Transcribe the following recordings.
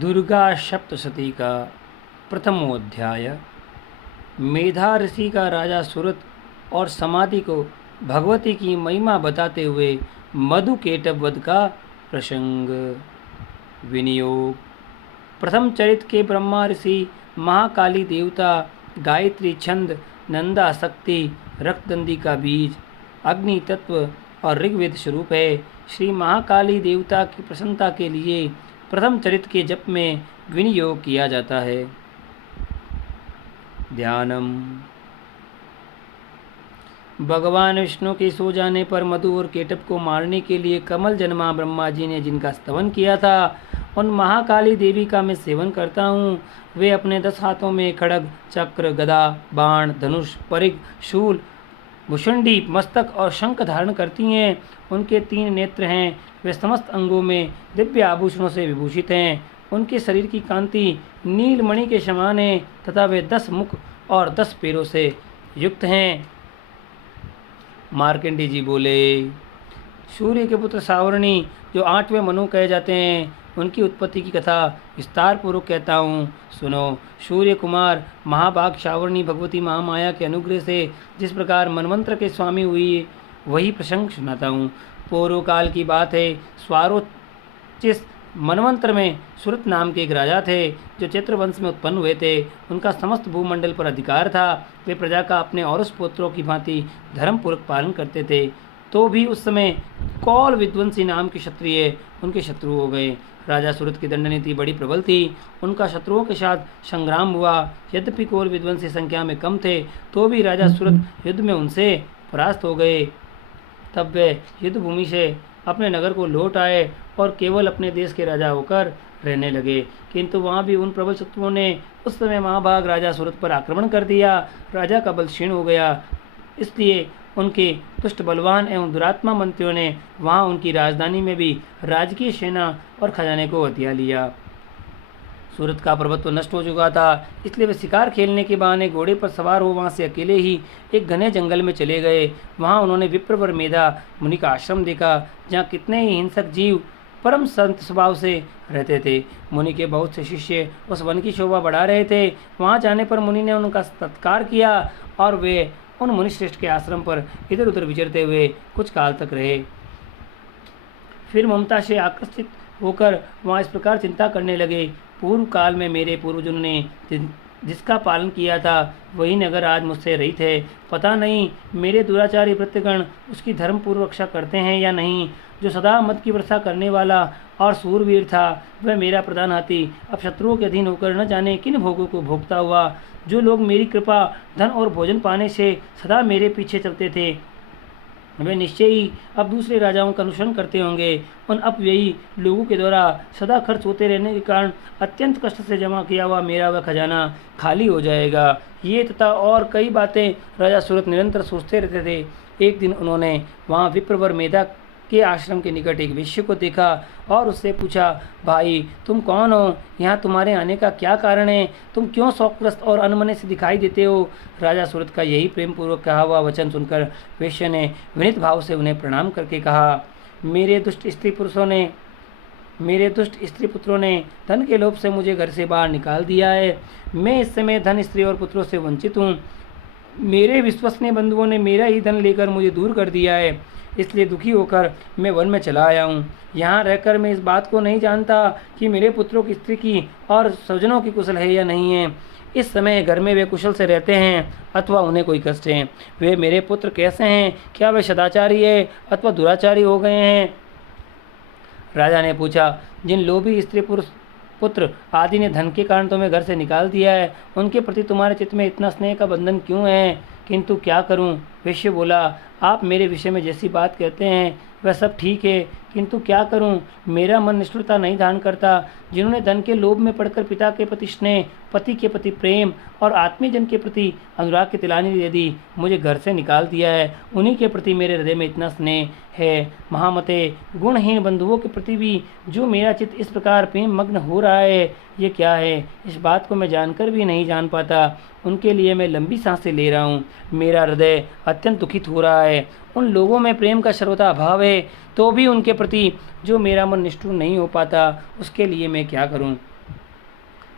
दुर्गा सप्तशती का प्रथमोध्याय। मेधा ऋषि का राजा सुरत और समाधि को भगवती की महिमा बताते हुए मधुकेटव वध का प्रसंग। विनियोग। प्रथम चरित के ब्रह्मा ऋषि महाकाली देवता गायत्री छंद नंदा शक्ति रक्तदंडी का बीज अग्नि तत्व और ऋग्वेद स्वरूप है। श्री महाकाली देवता की प्रसन्नता के लिए प्रथम चरित के जप में विनियोग किया जाता है। ध्यानम। भगवान विष्णु के सो जाने पर मधु और केटव को मारने के लिए कमल जन्मा ब्रह्मा जी ने जिनका स्तवन किया था, उन महाकाली देवी का मैं सेवन करता हूँ। वे अपने 10 हाथों में खड्ग चक्र गदा बाण धनुष परिघ शूल भुषुंडी मस्तक और शंख धारण करती हैं। उनके 3 नेत्र हैं। वे समस्त अंगों में दिव्य आभूषणों से विभूषित हैं। उनके शरीर की कांति नीलमणि के समान है तथा वे 10 मुख और 10 पैरों से युक्त हैं। मार्कंडेय जी बोले, सूर्य के पुत्र सावर्णी जो 8वें मनु कहे जाते हैं, उनकी उत्पत्ति की कथा विस्तार पूर्वक कहता हूँ, सुनो। सूर्य कुमार महाभाग सावर्णी भगवती महामाया के अनुग्रह से जिस प्रकार मनवंत्र के स्वामी हुई, वही प्रसंग सुनाता हूँ। पूर्व काल की बात है। स्वारोचिस मनवंत्र में सुरत नाम के एक राजा थे, जो चैत्र वंश में उत्पन्न हुए थे। उनका समस्त भूमंडल पर अधिकार था। वे प्रजा का अपने औरस पुत्रों की भांति धर्मपूर्वक पालन करते थे। तो भी उस समय कौल विद्वंसी नाम के क्षत्रिय उनके शत्रु हो गए। राजा सुरत की दंड नीति बड़ी प्रबल थी। उनका शत्रुओं के साथ संग्राम हुआ। यद्यपि कौल विद्वंसी संख्या में कम थे, तो भी राजा सुरत युद्ध में उनसे परास्त हो गए। तब वे युद्ध भूमि से अपने नगर को लौट आए और केवल अपने देश के राजा होकर रहने लगे। किंतु वहाँ भी उन प्रबल शत्रुओं ने उस समय महाभाग राजा सुरत पर आक्रमण कर दिया। राजा का बल क्षीण हो गया। इसलिए उनके दुष्ट बलवान एवं दुरात्मा मंत्रियों ने वहाँ उनकी राजधानी में भी राजकीय सेना और खजाने को हथिया लिया। सूरत का प्रभुत्व नष्ट हो चुका था, इसलिए वे शिकार खेलने के बहाने घोड़े पर सवार हो वहाँ से अकेले ही एक घने जंगल में चले गए। वहाँ उन्होंने विप्रवर मेधा मुनि का आश्रम देखा, जहाँ कितने ही हिंसक जीव परम संत स्वभाव से रहते थे। मुनि के बहुत से शिष्य उस वन की शोभा बढ़ा रहे थे। वहाँ जाने पर मुनि ने उनका सत्कार किया और वे उन मुनिश्रेष्ठ के आश्रम पर इधर उधर विचरते हुए कुछ काल तक रहे। फिर ममता से आकर्षित होकर वहाँ इस प्रकार चिंता करने लगे, पूर्व काल में मेरे पूर्वजों ने जिसका पालन किया था, वही नगर आज मुझसे रहित है। पता नहीं मेरे दुराचारी भृत्यगण उसकी धर्मपूर्वक रक्षा करते हैं या नहीं। जो सदा मद की वर्षा करने वाला और सूरवीर था, वह मेरा प्रधान हाथी अब शत्रुओं के अधीन होकर न जाने किन भोगों को भोगता हुआ। जो लोग मेरी कृपा धन और भोजन पाने से सदा मेरे पीछे चलते थे, वे निश्चय ही अब दूसरे राजाओं का अनुसरण करते होंगे। उन अपव्ययी लोगों के द्वारा सदा खर्च होते रहने के कारण अत्यंत कष्ट से जमा किया हुआ मेरा वह खजाना खाली हो जाएगा। ये तथा और कई बातें राजा सूरत निरंतर सोचते रहते थे। एक दिन उन्होंने वहाँ विप्रवर मेधा के आश्रम के निकट एक वेश्या को देखा और उससे पूछा, भाई तुम कौन हो? यहाँ तुम्हारे आने का क्या कारण है? तुम क्यों शौकग्रस्त और अनमने से दिखाई देते हो? राजा सूरत का यही प्रेम पूर्वक कहा हुआ वचन सुनकर वेश्या ने विनीत भाव से उन्हें प्रणाम करके कहा, मेरे दुष्ट स्त्री पुत्रों ने धन के लोभ से मुझे घर से बाहर निकाल दिया है। मैं इस समय धन स्त्री और पुत्रों से वंचित हूँ। मेरे विश्वसनीय बंधुओं ने मेरा ही धन लेकर मुझे दूर कर दिया है, इसलिए दुखी होकर मैं वन में चला आया हूँ। यहाँ रहकर मैं इस बात को नहीं जानता कि मेरे पुत्रों की स्त्री की और स्वजनों की कुशल है या नहीं है। इस समय घर में वे कुशल से रहते हैं अथवा उन्हें कोई कष्ट है। वे मेरे पुत्र कैसे हैं? क्या वे सदाचारी है अथवा दुराचारी हो गए हैं? राजा ने पूछा, जिन लोभी स्त्री पुत्र आदि ने धन के कारण तुम्हें घर से निकाल दिया है, उनके प्रति तुम्हारे चित्त में इतना स्नेह का बंधन क्यों है? किंतु क्या करूं? वैश्य बोला, आप मेरे विषय में जैसी बात कहते हैं वह सब ठीक है, किंतु क्या करूं? मेरा मन निष्ठुरता नहीं धारण करता। जिन्होंने धन के लोभ में पड़कर पिता के प्रति स्नेह, पति के प्रति प्रेम और आत्मीय जन के प्रति अनुराग की तिलानी दे दी, मुझे घर से निकाल दिया है, उन्हीं के प्रति मेरे हृदय में इतना स्नेह है। महामते, गुणहीन बंधुओं के प्रति भी जो मेरा चित्त इस प्रकार प्रेम मग्न हो रहा है, ये क्या है? इस बात को मैं जानकर भी नहीं जान पाता। उनके लिए मैं लंबी सांसें ले रहा हूँ। मेरा हृदय अत्यंत दुखित हो रहा है। उन लोगों में प्रेम का सर्वथा अभाव है तो भी उनके प्रति जो मेरा मन निष्ठुर नहीं हो पाता, उसके लिए मैं क्या करूं।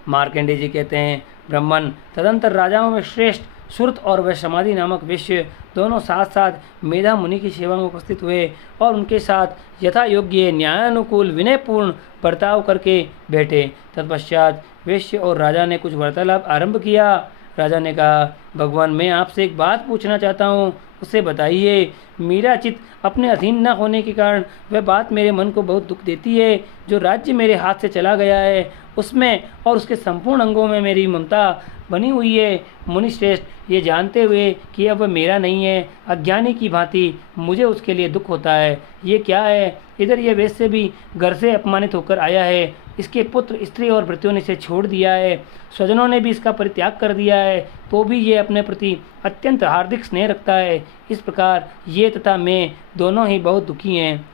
मार्कंडेय जी कहते हैं, ब्राह्मण तदंतर राजाओं में श्रेष्ठ सुरत और वह समाधि नामक विषय दोनों साथ साथ मेधा मुनि की सेवा में उपस्थित हुए और उनके साथ यथा योग्य न्यायानुकूल विनयपूर्ण बर्ताव करके बैठे। तत्पश्चात वैश्य और राजा ने कुछ वार्तालाप आरंभ किया। राजा ने कहा, भगवान, मैं आपसे एक बात पूछना चाहता हूँ, उसे बताइए। मेरा चित्त अपने अधीन न होने के कारण वह बात मेरे मन को बहुत दुख देती है। जो राज्य मेरे हाथ से चला गया है, उसमें और उसके संपूर्ण अंगों में मेरी ममता बनी हुई है। मुनिश्रेष्ठ, ये जानते हुए कि अब वह मेरा नहीं है, अज्ञानी की भांति मुझे उसके लिए दुख होता है। ये क्या है? इधर यह वैश्य भी घर से अपमानित होकर आया है, इसके पुत्र स्त्री और भृत्यों ने इसे छोड़ दिया है, स्वजनों ने भी इसका परित्याग कर दिया है, तो भी ये अपने प्रति अत्यंत हार्दिक स्नेह रखता है। इस प्रकार ये तथा मैं दोनों ही बहुत दुखी हैं।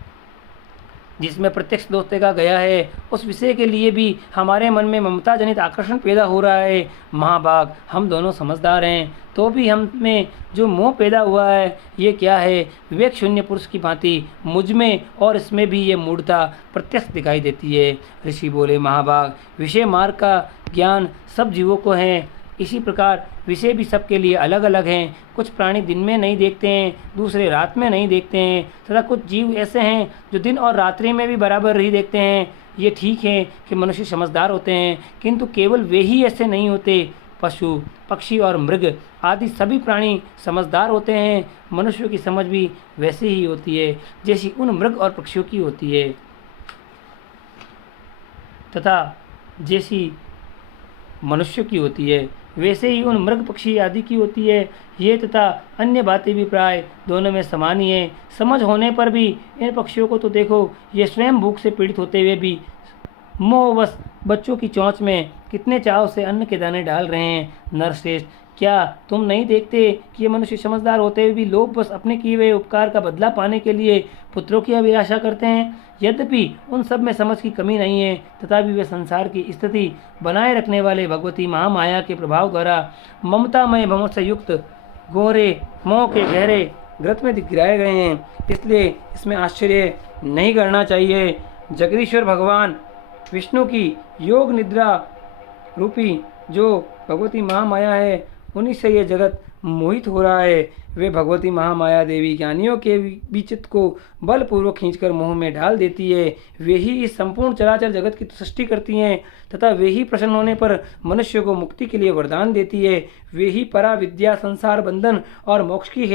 जिसमें प्रत्यक्ष दोष देखा गया है, उस विषय के लिए भी हमारे मन में ममता जनित आकर्षण पैदा हो रहा है। महाभाग, हम दोनों समझदार हैं, तो भी हम में जो मोह पैदा हुआ है, ये क्या है? विवेक शून्य पुरुष की भांति मुझ में और इसमें भी ये मूढ़ता प्रत्यक्ष दिखाई देती है। ऋषि बोले, महाभाग, विषय मार्ग का ज्ञान सब जीवों को है, इसी प्रकार विषय भी सबके लिए अलग अलग हैं। कुछ प्राणी दिन में नहीं देखते हैं, दूसरे रात में नहीं देखते हैं, तथा कुछ जीव ऐसे हैं जो दिन और रात्रि में भी बराबर ही देखते हैं। ये ठीक है कि मनुष्य समझदार होते हैं, किंतु केवल वे ही ऐसे नहीं होते। पशु, पक्षी और मृग आदि सभी प्राणी समझदार होते हैं। मनुष्य की समझ भी वैसी ही होती है जैसी उन मृग और पक्षियों की होती है, तथा जैसी मनुष्य की होती है वैसे ही उन मृग पक्षी आदि की होती है। ये तथा अन्य बातें भी प्राय दोनों में समान ही है। समझ होने पर भी इन पक्षियों को तो देखो, ये स्वयं भूख से पीड़ित होते हुए भी मोहवश बच्चों की चोंच में कितने चाव से अन्न के दाने डाल रहे हैं। नरश्रेष्ठ, क्या तुम नहीं देखते कि ये मनुष्य समझदार होते हुए भी लोग बस अपने किए हुए उपकार का बदला पाने के लिए पुत्रों की अभिलाषा करते हैं? यद्यपि उन सब में समझ की कमी नहीं है, तथापि वे संसार की स्थिति बनाए रखने वाले भगवती महामाया के प्रभाव द्वारा ममतामय भ्रमण से युक्त गोरे मोह के गहरे ग्रत में गिराए गए हैं। इसलिए इसमें आश्चर्य नहीं करना चाहिए। जगदीश्वर भगवान विष्णु की योग निद्रा रूपी जो भगवती महामाया है, उन्हीं से ये जगत मोहित हो रहा है। वे भगवती महामाया देवी ज्ञानियों के भी चित्त को बलपूर्वक खींचकर मोह में डाल देती है। वे ही इस संपूर्ण चराचर जगत की सृष्टि करती हैं, तथा वे ही प्रसन्न होने पर मनुष्य को मुक्ति के लिए वरदान देती है। वे ही परा विद्या, संसार बंधन और मोक्ष की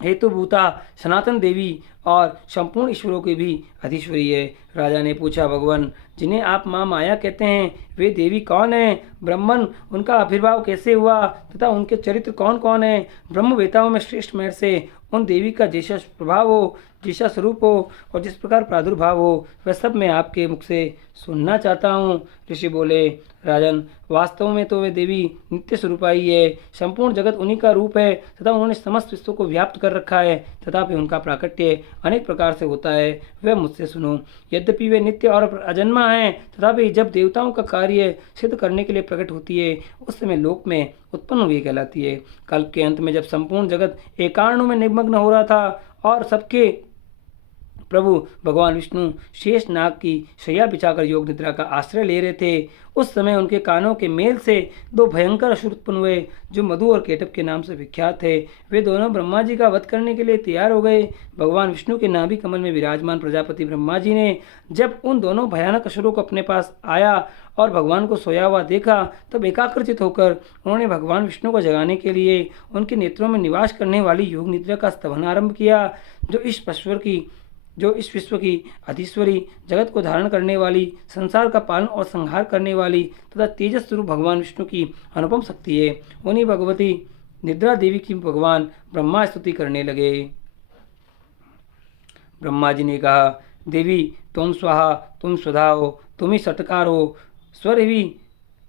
हेतुभूता सनातन देवी और संपूर्ण ईश्वरों की भी अधीश्वरी है। राजा ने पूछा, भगवान, जिन्हें आप माँ माया कहते हैं, वे देवी कौन है? ब्राह्मण, उनका आविर्भाव कैसे हुआ तथा उनके चरित्र कौन कौन है? ब्रह्मवेताओं में श्रेष्ठ मेर से उन देवी का जैसा प्रभाव हो, जैसा स्वरूप हो और जिस प्रकार प्रादुर्भाव हो, वह सब मैं आपके मुख से सुनना चाहता हूँ। ऋषि बोले, राजन, वास्तव में तो वे देवी नित्य स्वरूपाई है, संपूर्ण जगत उन्हीं का रूप है तथा उन्होंने समस्त विश्व को व्याप्त कर रखा है, तथापि उनका प्राकट्य अनेक प्रकार से होता है, वह मुझसे सुनो। यद्यपि वे नित्य और अजन्मा हैं, तथापि जब देवताओं का कार्य सिद्ध करने के लिए प्रकट होती है, उस समय लोक में उत्पन्न हुई कहलाती है। कल्प के अंत में जब संपूर्ण जगत एकाणु में निमग्न हो रहा था और सबके प्रभु भगवान विष्णु शेष नाग की शैया बिछाकर योग निद्रा का आश्रय ले रहे थे, उस समय उनके कानों के मेल से दो भयंकर असुर उत्पन्न हुए जो मधु और केटप के नाम से विख्यात थे। वे दोनों ब्रह्मा जी का वध करने के लिए तैयार हो गए। भगवान विष्णु के नाभि कमल में विराजमान प्रजापति ब्रह्मा जी ने जब उन दोनों भयानक असुरों को अपने पास आया और भगवान को सोया हुआ देखा, तब एकाग्रचित होकर उन्होंने भगवान विष्णु को जगाने के लिए उनके नेत्रों में निवास करने वाली योग निद्रा का स्तवन आरंभ किया, जो इस विश्व की अधीश्वरी, जगत को धारण करने वाली, संसार का पालन और संहार करने वाली तथा तेजस स्वरूप भगवान विष्णु की अनुपम शक्ति है। उन्हीं भगवती निद्रा देवी की भगवान ब्रह्मा स्तुति करने लगे। ब्रह्मा जी ने कहा, देवी, तुम स्वाहा, तुम स्वधा हो, तुम ही सटकार हो, स्वर भी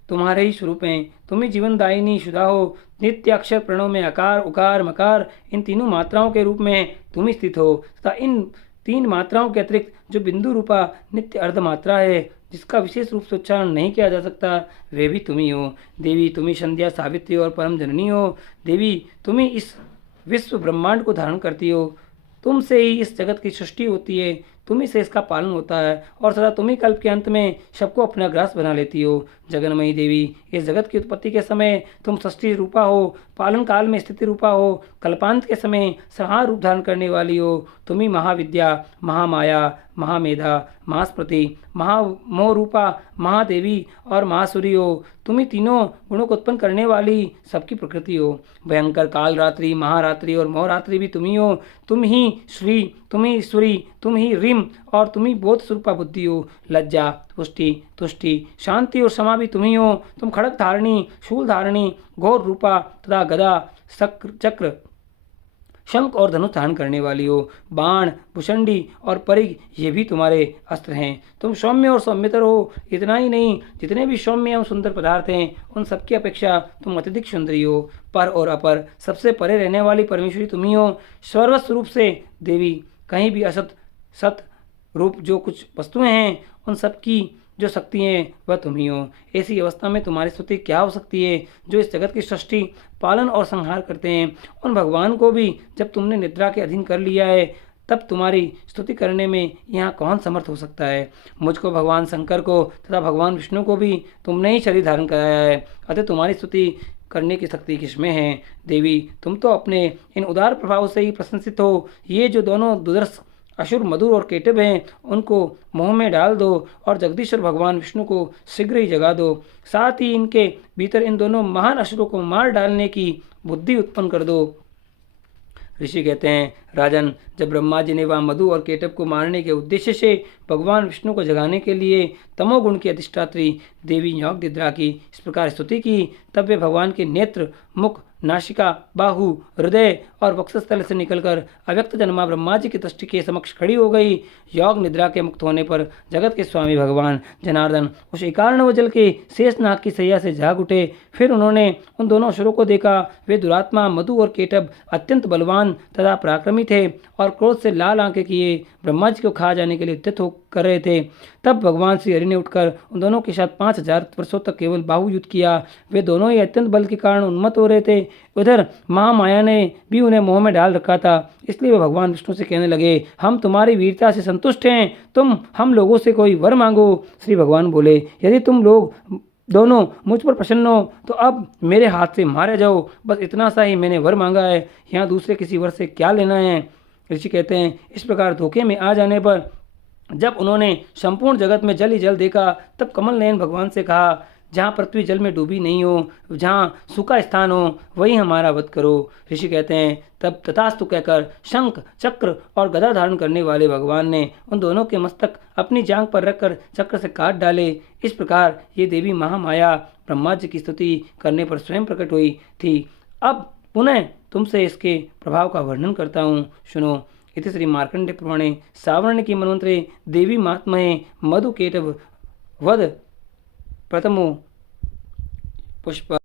तुम्हारे ही स्वरूप हैं, तुम ही जीवनदायिनी शुदा हो। नित्य अक्षर प्रणव में अकार, उकार, मकार, इन तीनों मात्राओं के रूप में तुम ही स्थित हो, तथा इन तीन मात्राओं के अतिरिक्त जो बिंदु रूपा नित्य अर्ध मात्रा है, जिसका विशेष रूप से उच्चारण नहीं किया जा सकता, वे भी तुम ही हो। देवी, तुम ही संध्या, सावित्री और परम जननी हो। देवी, तुम ही इस विश्व ब्रह्मांड को धारण करती हो, तुमसे ही इस जगत की सृष्टि होती है, तुम्ही से इसका पालन होता है और सदा तुम्ही कल्प के अंत में सबको अपना ग्रास बना लेती हो। जगन्मयी देवी, इस जगत की उत्पत्ति के समय तुम सृष्टि रूपा हो, पालन काल में स्थिति रूपा हो, कल्पांत के समय संहार रूप धारण करने वाली हो। तुम्ही महाविद्या, महामाया, महामेधा, महास्मृति, महामोह रूपा महादेवी और महासुरी हो। तुम्ही तीनों गुणों को उत्पन्न करने वाली सबकी प्रकृति हो। भयंकर काल रात्रि, महारात्रि और मोहरात्रि भी तुम्ही हो। तुम ही श्री, तुम ही ईश्वरी, तुम ही रिम और तुम ही बोध स्वरूपा बुद्धि हो। लज्जा, पुष्टि, तुष्टि, शांति और क्षमा भी तुम्ही हो। तुम खड़ग धारणी, शूल धारणी, घोर रूपा तथा गदा, चक्र, शंख और धनुष धारण करने वाली हो। बाण, भुषंडी और परिग ये भी तुम्हारे अस्त्र हैं। तुम सौम्य और सौम्यतर हो। इतना ही नहीं, जितने भी सौम्य एवं सुंदर पदार्थ हैं उन सबकी अपेक्षा तुम अत्यधिक सुंदरी हो। पर और अपर सबसे परे रहने वाली परमेश्वरी तुम्ही हो। सर्वस्व रूप से देवी, कहीं भी असत सत रूप जो कुछ वस्तुएं हैं उन सब की जो शक्ति है वह तुम ही हो। ऐसी अवस्था में तुम्हारी स्तुति क्या हो सकती है जो इस जगत की सृष्टि, पालन और संहार करते हैं। उन भगवान को भी जब तुमने निद्रा के अधीन कर लिया है तब तुम्हारी स्तुति करने में यहाँ कौन समर्थ हो सकता है। मुझको, भगवान शंकर को तथा भगवान विष्णु को भी तुमने ही शरीर धारण कराया है, अतः तुम्हारी स्तुति करने की शक्ति किसमें है। देवी, तुम तो अपने इन उदार प्रभाव से ही प्रशंसित हो। ये जो दोनों दुदर्श असुर मधुर और केटब हैं उनको मोह में डाल दो और जगदीश्वर भगवान विष्णु को शीघ्र ही जगा दो। साथ ही इनके भीतर इन दोनों महान असुरों को मार डालने की बुद्धि उत्पन्न कर दो। ऋषि कहते हैं, राजन, जब ब्रह्मा जी ने वह मधु और केटब को मारने के उद्देश्य से भगवान विष्णु को जगाने के लिए तमोगुण की अधिष्ठात्री देवी योगनिद्रा की इस प्रकार स्तुति की, तब वे भगवान के नेत्र, मुख, नासिका, बाहु, हृदय और वक्षस्थल से निकलकर अव्यक्त जन्मा ब्रह्मा जी की दृष्टि के समक्ष खड़ी हो गई। योग निद्रा के मुक्त होने पर जगत के स्वामी भगवान जनार्दन उस एकार्णव जल के शेषनाग की सैया से जाग उठे। फिर उन्होंने उन दोनों असुरों को देखा। वे दुरात्मा मधु और केटब अत्यंत बलवान तथा पराक्रमी थे और क्रोध से लाल आंखें किए ब्रह्मा जी को खा जाने के लिए उद्यत कर रहे थे। तब भगवान श्री हरि ने उठकर उन दोनों के साथ 5000 वर्षों तक केवल बाहु युद्ध किया। वे दोनों ही अत्यंत बल के कारण उन्मत्त हो रहे थे। उधर महामाया ने भी उन्हें मोह में डाल रखा था, इसलिए वे भगवान विष्णु से कहने लगे, हम तुम्हारी वीरता से संतुष्ट हैं, तुम हम लोगों से कोई वर मांगो। श्री भगवान बोले, यदि तुम लोग दोनों मुझ पर प्रसन्न हो तो अब मेरे हाथ से मारे जाओ। बस इतना सा ही मैंने वर मांगा है, यहाँ दूसरे किसी वर से क्या लेना है। ऋषि कहते हैं, इस प्रकार धोखे में आ जाने पर जब उन्होंने संपूर्ण जगत में जल ही जल देखा तब कमल नयन भगवान से कहा, जहाँ पृथ्वी जल में डूबी नहीं हो, जहाँ सूखा स्थान हो, वही हमारा वध करो। ऋषि कहते हैं, तब तथास्तु कहकर शंख, चक्र और गदा धारण करने वाले भगवान ने उन दोनों के मस्तक अपनी जांघ पर रखकर चक्र से काट डाले। इस प्रकार ये देवी महामाया ब्रह्मा जी की स्तुति करने पर स्वयं प्रकट हुई थी। अब पुनः तुमसे इसके प्रभाव का वर्णन करता हूँ, सुनो। इति श्री मार्कंडे पुराणे सावर्ण की मनवंतरे देवी महात्मये मधुकेटव वध प्रथमो पुष्प।